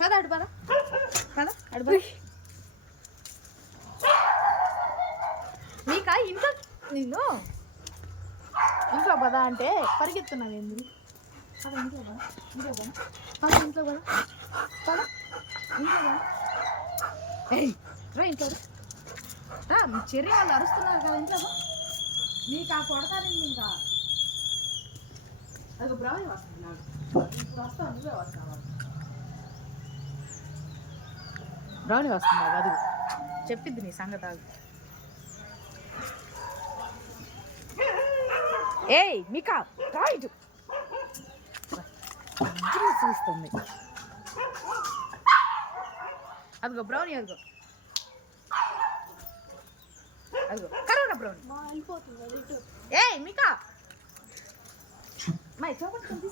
పద అడు పద. పద నీకా ఇంట్లో నిన్ను? ఇంట్లో పద అంటే పరిగెత్తున్నావు ఏంది? పద ఇంట్లో పద ఇంట్లో పద. పద ఇంట్లో పద. పద ఇంట్లో పద. రా ఇంట్లో రా. రా చెర్రి వాళ్ళు అరుస్తున్నారు కదా ఇంట్లో పద. నీకు ఆ కొడతాను ఇంకా? అది బ్రావి వస్తుంది నాకు ఇప్పుడు వస్తావు? నువ్వే వస్తావా? బ్రౌనీ వస్తుంది అది చెప్పిద్ది నీ సంగతి ఆగు. ఏయ్ మికా రాయిటు చూస్తుంది. అదిగో బ్రౌనీ అదిగో. అదిగో కరోనా బ్రౌనీ. ఏయ్ మికా. మై తీసుకోండి